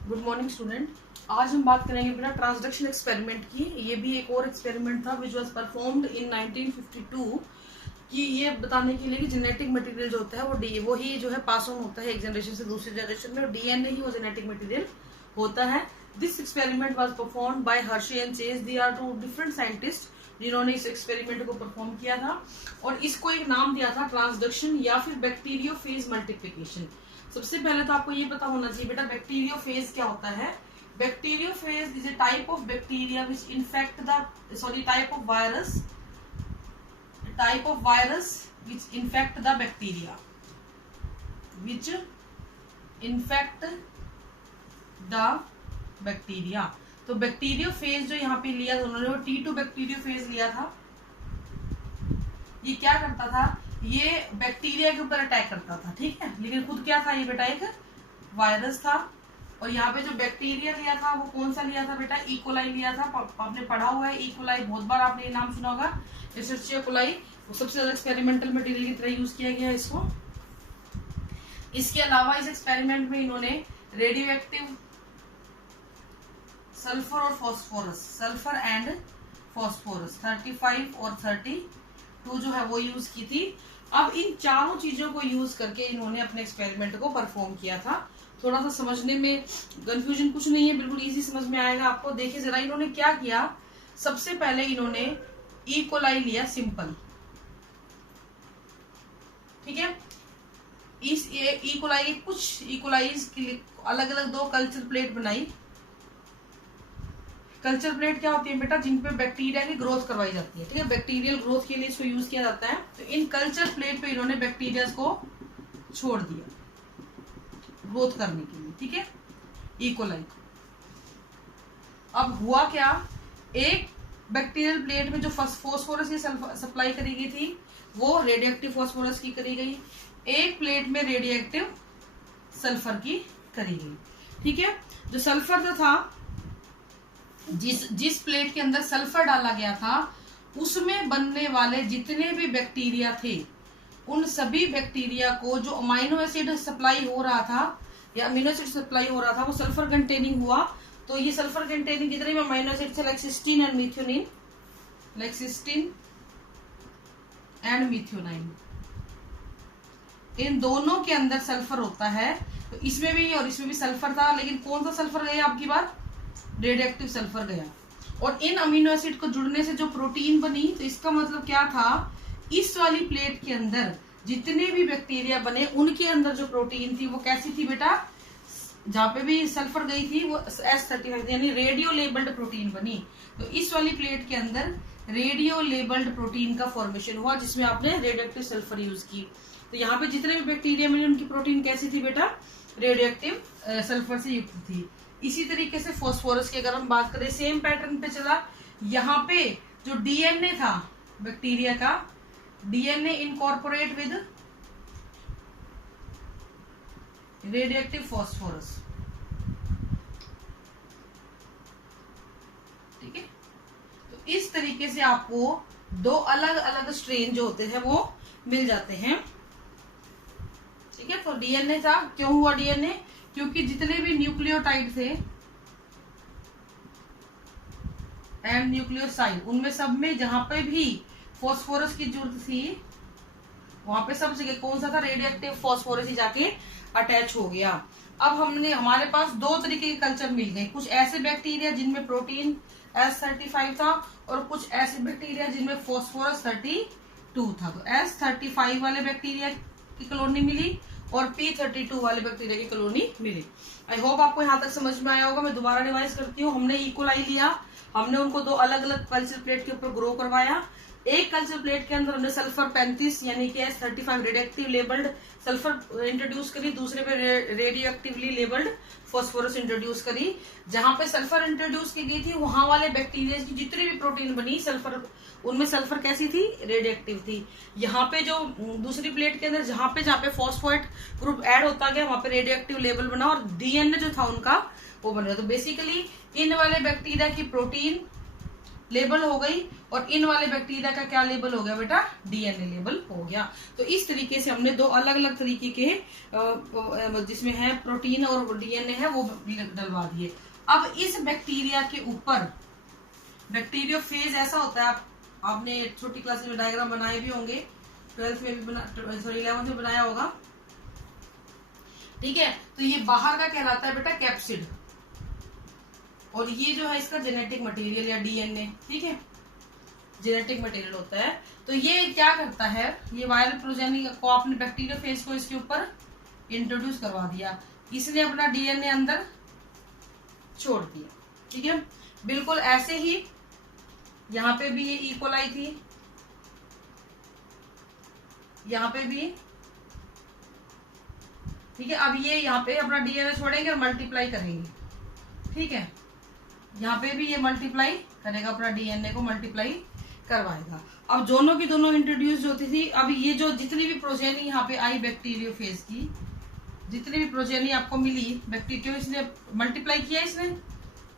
Good morning student. आज हम बात करेंगे बेटा ट्रांसडक्शन एक्सपेरिमेंट की। ये भी एक और एक्सपेरिमेंट था विच वाज परफॉर्म्ड इन 1952 कि ये बताने के लिए कि जेनेटिक मटेरियल जो होता है वो ही जो है पास ऑन होता है एक जनरेशन से दूसरी जनरेशन में, और डीएनए ही वो जेनेटिक मटेरियल होता है। This experiment was performed by Hershey and Chase. They are two different scientist जिन्होंने इस एक्सपेरिमेंट को परफॉर्म किया था और इसको एक नाम दिया था ट्रांसडक्शन या फिर बैक्टीरियोफेज मल्टीप्लिकेशन। सबसे पहले तो आपको ये पता होना चाहिए बेटा बैक्टीरियोफेज क्या होता है। Bacteriophage is a type of bacteria which infect type of virus which infect the bacteria तो बैक्टीरियोफेज जो यहाँ पे लिया था उन्होंने वो T2 बैक्टीरियोफेज लिया था। ये क्या करता था, ये बैक्टीरिया के ऊपर अटैक करता था, ठीक है, लेकिन खुद क्या था ये बेटा एक वायरस था। और यहाँ पे जो बैक्टीरिया लिया था वो कौन सा लिया था बेटा, इकोलाई लिया था। आपने पढ़ा हुआ है इकोलाई, बहुत बार आपने ये नाम सुना होगा। एसर्चिया कोलाई सबसे ज्यादा एक्सपेरिमेंटल मटेरियल की तरह यूज किया गया इसको। इसके अलावा इस एक्सपेरिमेंट में इन्होंने रेडियो एक्टिव सल्फर और फॉस्फोरस, सल्फर एंड फॉस्फोरस 35 और 32 जो है वो यूज की थी। अब इन चारों चीजों को यूज करके इन्होंने अपने एक्सपेरिमेंट को परफॉर्म किया था। थोड़ा सा समझने में कंफ्यूजन कुछ नहीं है, बिल्कुल इजी समझ में आएगा आपको। देखिए जरा इन्होंने क्या किया। सबसे पहले इन्होंने इकोलाई लिया, सिंपल, ठीक है। इस इकोलाई के कुछ इकोलाइज के लिए अलग अलग दो कल्चर प्लेट बनाई। कल्चर प्लेट क्या होती है बेटा, जिन पे बैक्टीरिया की ग्रोथ करवाई जाती है, ठीक है, बैक्टीरियल ग्रोथ के लिए इसको यूज किया जाता है। तो इन कल्चर प्लेट पे इन्होंने बैक्टीरिया को छोड़ दिया ग्रोथ करने के लिए, ठीक है, इकोलाई। अब हुआ क्या, एक बैक्टीरियल प्लेट में जो फॉस्फोरस की सप्लाई करी गई थी वो रेडियोएक्टिव फॉस्फोरस की करी गई, एक प्लेट में रेडियोएक्टिव सल्फर की करी गई, ठीक है। जो सल्फर जो था, जिस प्लेट के अंदर सल्फर डाला गया था उसमें बनने वाले जितने भी बैक्टीरिया थे उन सभी बैक्टीरिया को जो अमीनो एसिड सप्लाई हो रहा था या अमीनो एसिड सप्लाई हो रहा था वो सल्फर कंटेनिंग हुआ। तो ये सल्फर कंटेनिंग जितने भी अमीनो एसिड थे, लाइक सिस्टीन एंड मिथ्योनाइन, इन दोनों के अंदर सल्फर होता है। तो इसमें भी और इसमें भी सल्फर था, लेकिन कौन सा सल्फर गया आपकी बात, रेडियोएक्टिव सल्फर गया। और इन अमीनो एसिड को जुड़ने से जो प्रोटीन बनी, तो इसका मतलब क्या था, इस वाली प्लेट के अंदर जितने भी बैक्टीरिया बने उनके अंदर जो प्रोटीन थी वो कैसी थी बेटा, जहां पे भी सल्फर गई थी वो S35 यानी रेडियो लेबल्ड प्रोटीन बनी। तो इस वाली प्लेट के अंदर रेडियो लेबल्ड प्रोटीन का फॉर्मेशन हुआ जिसमें आपने रेडियोएक्टिव सल्फर यूज की। तो यहाँ पे जितने भी बैक्टीरिया मिले उनकी प्रोटीन कैसी थी बेटा, रेडियोएक्टिव सल्फर से युक्त थी। इसी तरीके से फॉस्फोरस की अगर हम बात करें, सेम पैटर्न पे चला। यहाँ पे जो डीएनए था बैक्टीरिया का, DNA incorporate with radioactive phosphorus, ठीक है। तो इस तरीके से आपको दो अलग अलग स्ट्रेन जो होते हैं वो मिल जाते हैं, ठीक है। तो डीएनए था, क्यों हुआ डीएनए, क्योंकि जितने भी न्यूक्लियोटाइड थे एंड न्यूक्लियोसाइड उनमें सब में जहां पे भी फॉस्फोरस की जरूरत थी वहां पे सब जगह कौन सा था, रेडियोएक्टिव फॉस्फोरस ही जाके अटैच हो गया। अब हमारे पास दो तरीके के कल्चर मिल गए, कुछ ऐसे बैक्टीरिया जिनमें प्रोटीन S35 था और कुछ ऐसे बैक्टीरिया जिनमें फॉस्फोरस 32 था। तो S35 वाले बैक्टीरिया की कॉलोनी मिली और P32 वाले बैक्टीरिया की कॉलोनी मिली। आई होप आपको यहाँ तक समझ में आया होगा। मैं दोबारा रिवाइज करती हूँ। हमने इकोलाई लिया, हमने उनको दो अलग अलग कल्चर प्लेट के ऊपर ग्रो करवाया। एक कल्चर प्लेट के अंदर हमने सल्फर 35 यानी कि S35 radioactive labelled sulphur introduce करी, दूसरे पे रेडियोएक्टिवली लेबल्ड फॉस्फोरस इंट्रोड्यूस करी। जहां पे सल्फर इंट्रोड्यूस की गई थी वहां वाले बैक्टीरिया की जितनी भी प्रोटीन बनी सल्फर, उनमें सल्फर कैसी थी, रेडियोएक्टिव थी। यहाँ पे जो दूसरी प्लेट के अंदर जहां पे फॉस्फोएट ग्रुप ऐड होता गया वहां पे रेडियोएक्टिव लेबल बना और डीएनए जो था उनका वो बन गया। तो बेसिकली इन वाले बैक्टीरिया की प्रोटीन लेबल हो गई, और इन वाले बैक्टीरिया का क्या लेबल हो गया बेटा, डीएनए लेबल हो गया। तो इस तरीके से हमने दो अलग अलग तरीके के जिसमें है प्रोटीन और डीएनए है वो डलवा दिए। अब इस बैक्टीरिया के ऊपर बैक्टीरियोफेज ऐसा होता है, आपने छोटी क्लास में डायग्राम बनाए भी होंगे, 12th में भी 11th में बनाया होगा, ठीक है। तो ये बाहर का कहलाता है बेटा कैप्सिड, और ये जो है इसका जेनेटिक मटेरियल या डीएनए, ठीक है, जेनेटिक मटेरियल होता है। तो ये क्या करता है, ये वायरल प्रोजेनी को आपने बैक्टीरियोफेज को इसके ऊपर इंट्रोड्यूस करवा दिया, इसने अपना डीएनए अंदर छोड़ दिया, ठीक है। बिल्कुल ऐसे ही यहाँ पे भी ये इकोलाई थी, यहाँ पे भी, ठीक है। अब ये यहाँ पे अपना डीएनए छोड़ेंगे और मल्टीप्लाई करेंगे, ठीक है। यहाँ पे भी ये मल्टीप्लाई करेगा, अपना डीएनए को मल्टीप्लाई करवाएगा। अब दोनों की दोनों इंट्रोड्यूस होती थी। अब ये जो जितनी भी प्रोजेनी यहाँ पे आई बैक्टीरियोफेज की, जितनी भी प्रोजेनी आपको मिली बैक्टीरियो, इसने मल्टीप्लाई किया, इसने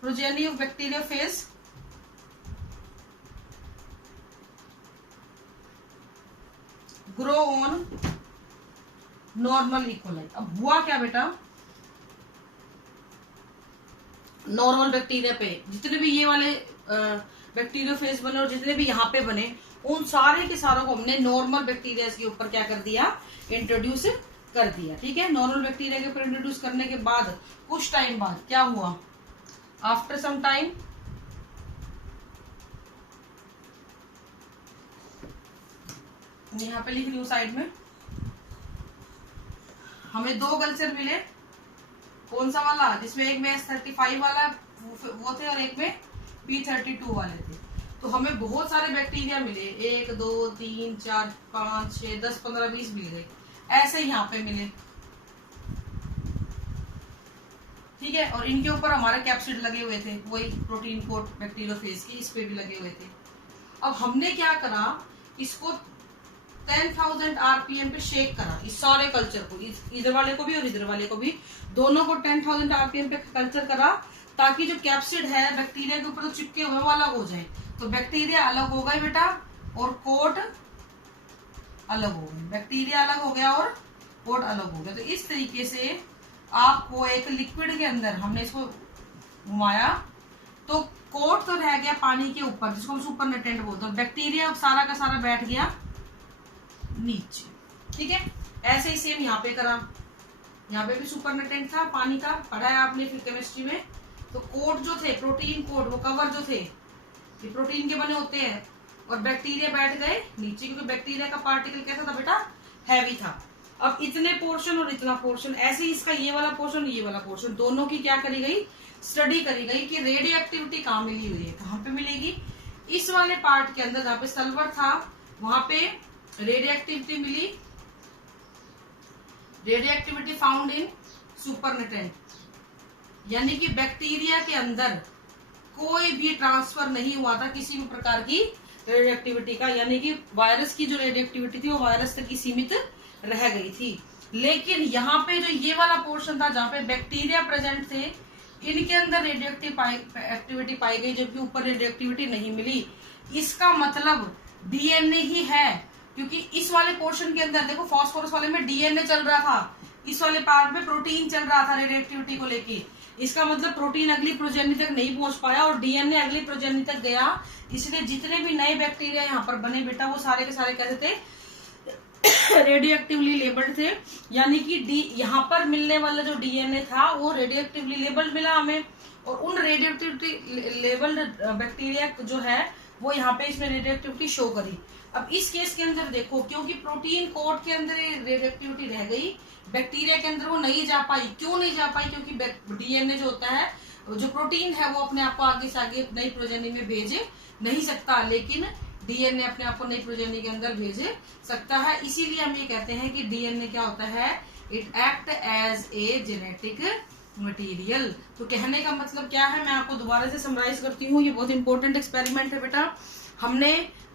progeny of bacteriophage grow on normal E coli. अब हुआ क्या बेटा, नॉर्मल बैक्टीरिया पे जितने भी ये वाले बैक्टीरियोफेज बने और जितने भी यहाँ पे बने, उन सारे के सारों को हमने नॉर्मल बैक्टीरिया के ऊपर क्या कर दिया, इंट्रोड्यूस कर दिया, ठीक है। नॉर्मल बैक्टीरिया के ऊपर इंट्रोड्यूस करने के बाद कुछ टाइम बाद क्या हुआ, आफ्टर सम टाइम यहाँ पे लिख रही हूँ साइड में, हमें दो कल्चर मिले, कौन सा वाला, जिसमें एक में S35 वाला वो थे और एक में P32 वाले थे। तो हमें बहुत सारे बैक्टीरिया मिले, 1 2 3 4 5 6 10 15 20 मिल गए, ऐसे यहाँ पे मिले, ठीक है। और इनके ऊपर हमारे कैप्सिड लगे हुए थे, वही प्रोटीन कोट बैक्टीरियोफेज की, इस पे भी लगे हुए थे। अब हमने क्या करा, इसको 10,000 आरपीएम पे शेक करा, इस सारे कल्चर को, इधर वाले को भी और इधर वाले को भी, दोनों को 10,000 आरपीएम पे कल्चर करा, ताकि जो कैप्सिड है बैक्टीरिया के ऊपर तो चिपके हुए वो अलग हो जाए। तो बैक्टीरिया अलग हो गए बेटा, और कोट अलग हो गए, बैक्टीरिया अलग हो गया और कोट अलग हो गया। तो इस तरीके से आपको एक लिक्विड के अंदर हमने इसको घुमाया, तो कोट तो रह गया पानी के ऊपर, जिसको हम सुपर नेटेंट बोलते हैं, बैक्टीरिया सारा का सारा बैठ गया नीचे, ठीक है। ऐसे ही सेम यहाँ पे करा, यहाँ पे भी सुपर नेटेंट था पानी का, पढ़ा है आपने फिर केमिस्ट्री में। तो कोट जो थे, प्रोटीन कोट, वो कवर जो थे ये प्रोटीन के बने होते हैं, और बैक्टीरिया बैठ गए नीचे, क्योंकि बैक्टीरिया का पार्टिकल कैसा था बेटा, हैवी था। अब इतने पोर्शन और इतना पोर्शन, ऐसे ही इसका ये वाला पोर्शन ये वाला पोर्शन, दोनों की क्या करी गई, स्टडी करी गई कि रेडियो एक्टिविटी कहाँ मिली हुई है, कहाँ पे मिलेगी, इस वाले पार्ट के अंदर जहाँ पे सल्फर था वहां पे रेडियो एक्टिविटी मिली, radioactivity found in supernatant, यानी कि बैक्टीरिया के अंदर कोई भी ट्रांसफर नहीं हुआ था किसी भी प्रकार की रेडियो एक्टिविटी का, यानी कि वायरस की जो रेडियो एक्टिविटी थी वो वायरस तक ही सीमित रह गई थी। लेकिन यहाँ पे जो ये वाला पोर्शन था जहाँ पे बैक्टीरिया प्रेजेंट थे, इनके अंदर रेडियो एक्टिविटी पाई गई, जबकि ऊपर रेडियो एक्टिविटी नहीं मिली। इसका मतलब डीएनए ही है, क्योंकि इस वाले पोर्शन के अंदर देखो, फास्फोरस वाले में डीएनए चल रहा था, इस वाले पार्ट में प्रोटीन चल रहा था रेडियो एक्टिविटी को लेके। इसका मतलब प्रोटीन अगली प्रोजेनी तक नहीं पहुंच पाया और डीएनए अगली प्रोजेनी तक गया, इसलिए जितने भी नए बैक्टीरिया यहाँ पर बने बेटा, वो सारे के सारे कैसे थे, रेडियो एक्टिवली लेबल्ड थे। यानी कि यहाँ पर मिलने वाला जो डीएनए था वो रेडियो एक्टिवली लेबल्ड मिला हमें, और उन रेडियो एक्टिविटी लेबल्ड बैक्टीरिया जो है वो यहाँ पे इसमें रेडियो एक्टिविटी शो करी। अब इस केस के अंदर देखो, क्योंकि प्रोटीन कोट के अंदर रेडियो एक्टिविटी रह गई, बैक्टीरिया के अंदर वो नहीं जा पाई। क्यों नहीं जा पाई, क्योंकि डीएनए जो होता है, जो प्रोटीन है, वो अपने आप को आगे से आगे नई प्रोजेनी में भेजे नहीं सकता, लेकिन डीएनए अपने आप को नई प्रोजेनी के अंदर भेजे सकता है। इसीलिए हम ये कहते हैं कि डीएनए क्या होता है, it act as a genetic material. तो कहने का मतलब क्या है, मैं आपको दोबारा से समराइज करती हूँ, ये बहुत इंपॉर्टेंट एक्सपेरिमेंट है बेटा। हमने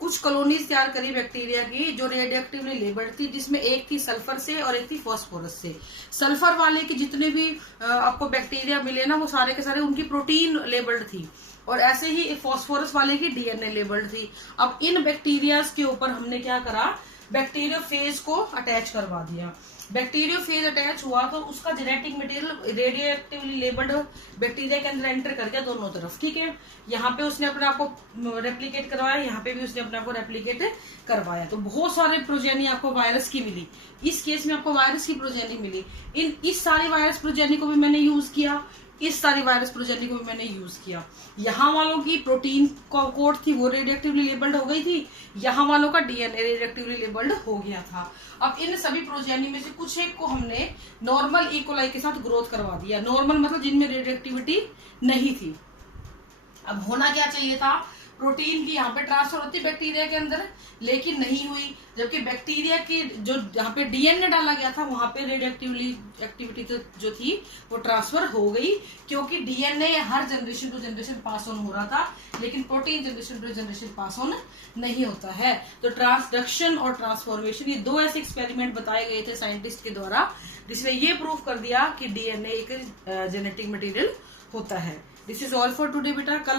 कुछ कॉलोनीज तैयार करी बैक्टीरिया की जो रेडियोएक्टिवली लेबल्ड थी, जिसमें एक थी सल्फर से और एक थी फास्फोरस से। सल्फर वाले के जितने भी आपको बैक्टीरिया मिले ना, वो सारे के सारे उनकी प्रोटीन लेबल्ड थी, और ऐसे ही फास्फोरस वाले की डीएनए लेबल्ड थी। अब इन बैक्टीरियाज के ऊपर हमने क्या करा, बैक्टीरियोफेज को अटैच करवा दिया। बैक्टीरियोफेज अटैच हुआ तो उसका जेनेटिक मटेरियल रेडियोएक्टिवली लेबल्ड बैक्टीरिया के अंदर एंटर कर गया दोनों तरफ, ठीक है। यहाँ पे उसने अपने आप को रेप्लिकेट करवाया, यहाँ पे भी उसने अपने आप को रेप्लिकेट करवाया। तो बहुत सारे प्रोजेनी आपको वायरस की मिली, इस केस में आपको वायरस की प्रोजेनी मिली। इस सारी वायरस प्रोजेनी को भी मैंने यूज किया, इस सारी वायरस प्रोजेनी को भी मैंने यूज किया। यहाँ वालों की प्रोटीन कोड थी वो रेडियोएक्टिवली लेबल्ड हो गई थी, यहाँ वालों का डीएनए रेडियोएक्टिवली लेबल्ड हो गया था। अब इन सभी प्रोजेनी में से कुछ एक को हमने नॉर्मल इकोलाई के साथ ग्रोथ करवा दिया। नॉर्मल मतलब जिनमें रेडियोएक्टिविटी नहीं थी। अब होना क्या चाहिए था, प्रोटीन की यहाँ पे ट्रांसफर होती बैक्टीरिया के अंदर, लेकिन नहीं हुई। जबकि बैक्टीरिया की जो यहाँ पे डीएनए डाला गया था वहां पे रेडियोएक्टिवली एक्टिविटी जो थी वो ट्रांसफर हो गई, क्योंकि डीएनए हर generation to generation pass on हो रहा था, लेकिन protein generation to generation pass on नहीं होता है। तो ट्रांसडक्शन और ट्रांसफॉर्मेशन, ये दो ऐसे एक्सपेरिमेंट बताए गए थे साइंटिस्ट के द्वारा, जिसमें ये प्रूव कर दिया कि डीएनए एक जेनेटिक मटेरियल होता है। This is all for today बेटा। कल